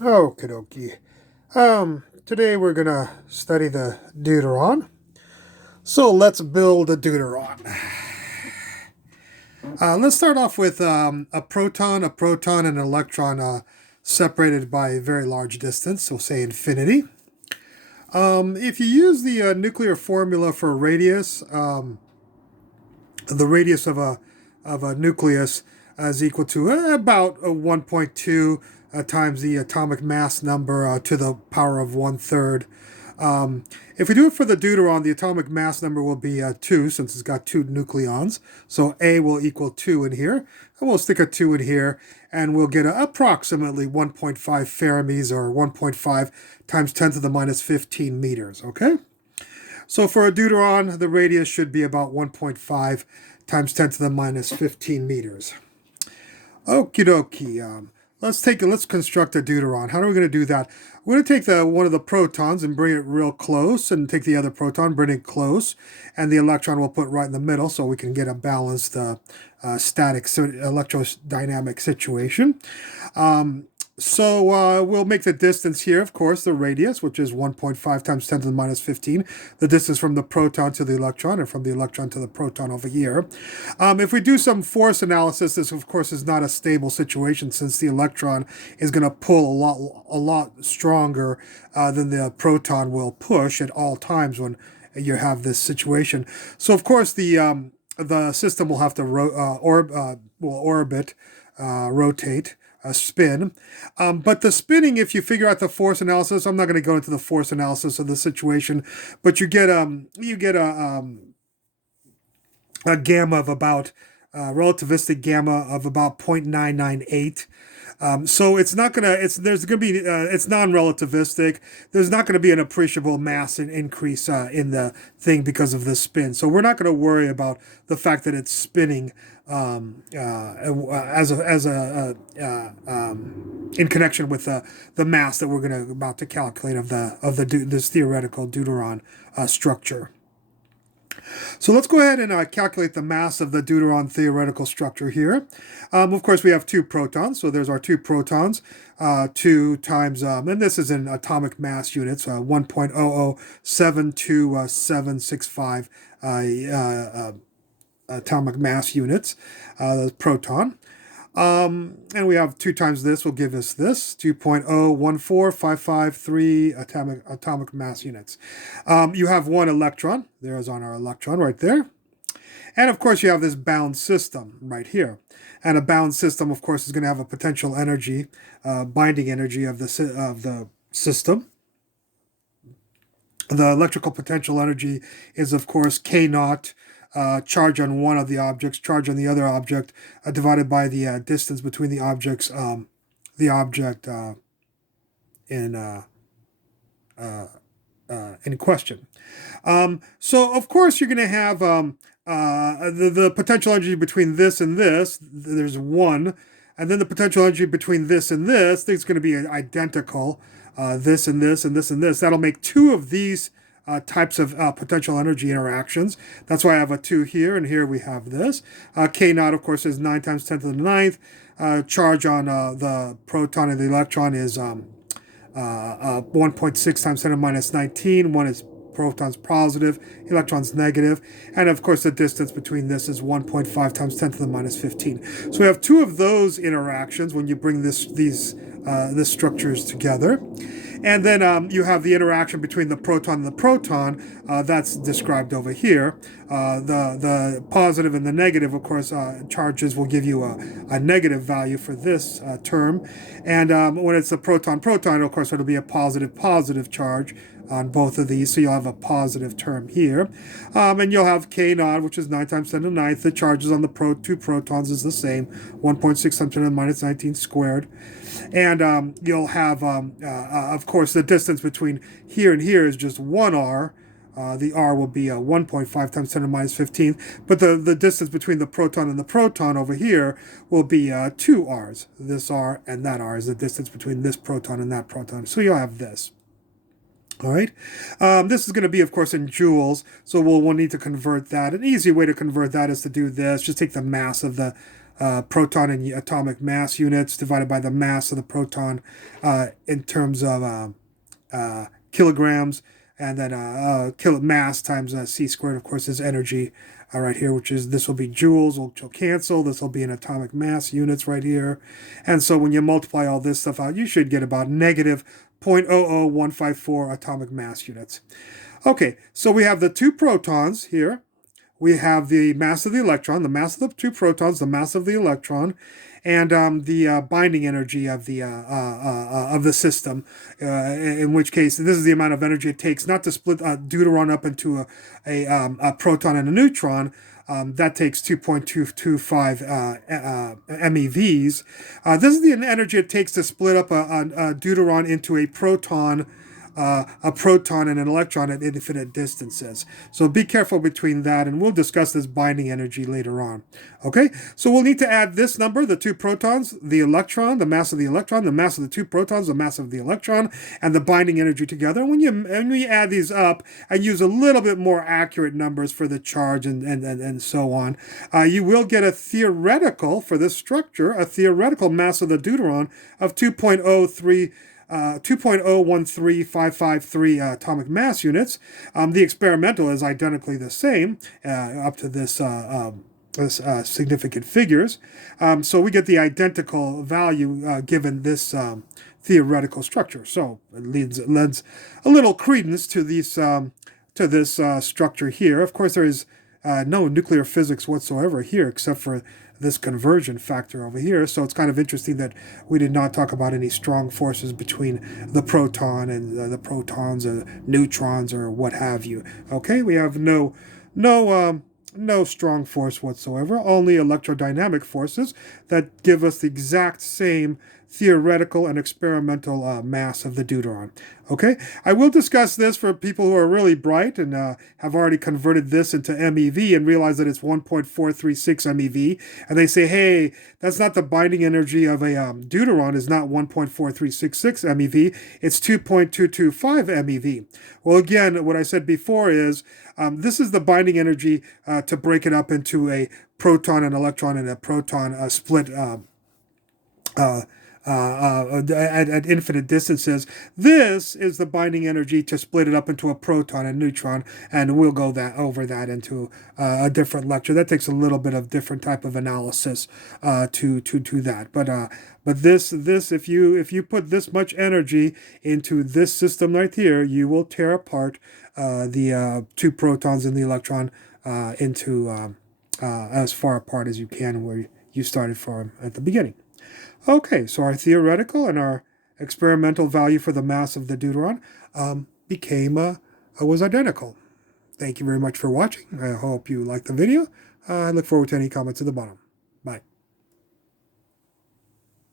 Okie dokie. Today we're gonna study the Deuteron. So let's build a Deuteron. Let's start off with a proton, and an electron separated by a very large distance, so say infinity. If you use the nuclear formula for radius, the radius of a nucleus is equal to about 1.2 times the atomic mass number to the power of one third. If we do it for the deuteron, the atomic mass number will be 2 since it's got two nucleons. So A will equal 2 in here. And we'll stick a 2 in here and we'll get approximately 1.5 farads or 1.5 times 10 to the minus 15 meters. Okay? So for a deuteron, the radius should be about 1.5 times 10 to the minus 15 meters. Okie dokie. Let's construct a deuteron. How are we going to do that? We're going to take one of the protons and bring it real close, and take the other proton, bring it close, and the electron we'll put right in the middle so we can get a balanced static electrodynamic situation. So we'll make the distance here, of course, the radius, which is 1.5 times 10 to the minus 15, the distance from the proton to the electron, and from the electron to the proton over here. If we do some force analysis, this, of course, is not a stable situation since the electron is going to pull a lot stronger than the proton will push at all times when you have this situation. So, of course, the system will have to orbit, rotate, spin. But the spinning, if you figure out the force analysis, I'm not going to go into the force analysis of the situation, but you get a gamma of about relativistic gamma of about 0.998. So it's not gonna. There's gonna be. It's non-relativistic. There's not gonna be an appreciable mass increase in the thing because of the spin. So we're not gonna worry about the fact that it's spinning in connection with the mass that we're about to calculate of this theoretical deuteron structure. So let's go ahead and calculate the mass of the deuteron theoretical structure here. Of course, we have two protons, so there's our two protons, 2 times, and this is in atomic mass units, 1.0072765 atomic mass units, the proton. And we have 2 times this will give us this 2.014553 atomic mass units. You have one electron. There's on our electron right there. And of course, you have this bound system right here. And a bound system, of course, is going to have a potential energy, binding energy of the system. The electrical potential energy is, of course, K naught. Charge on one of the objects, charge on the other object, divided by the distance between the objects, the object in question. So of course you're going to have the potential energy between this and this. There's one, and then the potential energy between this and this. It's going to be identical. This and this and this and this. That'll make 2 of these types of potential energy interactions. That's why I have a 2 here, and here we have this. K naught, of course, is 9 times 10 to the ninth. Charge on the proton and the electron is 1.6 times 10 to the minus 19. One is protons positive, electrons negative, and of course the distance between this is 1.5 times 10 to the minus 15. So we have 2 of those interactions when you bring these structures together. And then you have the interaction between the proton and the proton. That's described over here. The positive and the negative, of course, charges will give you a negative value for this term. And when it's a proton-proton, of course, it'll be a positive charge on both of these, so you'll have a positive term here. And you'll have K naught, which is 9 times 10 to the ninth. The charges on the 2 protons is the same, 1.6 times 10 to the minus 19 squared. And you'll have, of course, the distance between here and here is just 1 r. The r will be 1.5 times 10 to the minus 15. But the distance between the proton and the proton over here will be 2 r's. This r and that r is the distance between this proton and that proton. So you'll have this. All right. This is going to be, of course, in joules, so we'll need to convert that. An easy way to convert that is to do this. Just take the mass of the proton in atomic mass units divided by the mass of the proton in terms of kilograms, and then mass times c squared, of course, is energy right here, which is, this will be joules, which will cancel. This will be in atomic mass units right here. And so when you multiply all this stuff out, you should get about negative 0.00154 atomic mass units. Okay, so we have the two protons here. We have the mass of the electron, the mass of the two protons, the mass of the electron, and the binding energy of the system. In which case, this is the amount of energy it takes not to split deuteron up into a proton and a neutron. That takes 2.225 MeVs. This is the energy it takes to split up a deuteron into a proton and an electron at infinite distances. So be careful between that, and we'll discuss this binding energy later on. Okay, so we'll need to add this number, the two protons, the electron, the mass of the electron, the mass of the two protons, the mass of the electron, and the binding energy together. When we add these up and use a little bit more accurate numbers for the charge and so on, you will get a theoretical, for this structure, a theoretical mass of the deuteron of 2.013553 atomic mass units. The experimental is identically the same up to this significant figures. So we get the identical value given this theoretical structure. So it lends a little credence to this structure here. Of course, there is no nuclear physics whatsoever here except for this conversion factor over here. So it's kind of interesting that we did not talk about any strong forces between the proton and the protons or neutrons or what have you. Okay, we have no strong force whatsoever, only electrodynamic forces that give us the exact same theoretical and experimental mass of the deuteron. Okay, I will discuss this for people who are really bright and have already converted this into MeV and realize that it's 1.436 MeV, and they say, hey, that's not the binding energy of a deuteron, is not 1.4366 MeV, it's 2.225 MeV. Well, again, what I said before is this is the binding energy to break it up into a proton and electron and a proton split at infinite distances. This is the binding energy to split it up into a proton and neutron, and we'll go over that into a different lecture. That takes a little bit of different type of analysis to that. But this if you put this much energy into this system right here, you will tear apart the two protons and the electron into as far apart as you can where you started from at the beginning. Okay, so our theoretical and our experimental value for the mass of the deuteron was identical. Thank you very much for watching. I hope you liked the video. I look forward to any comments at the bottom. Bye.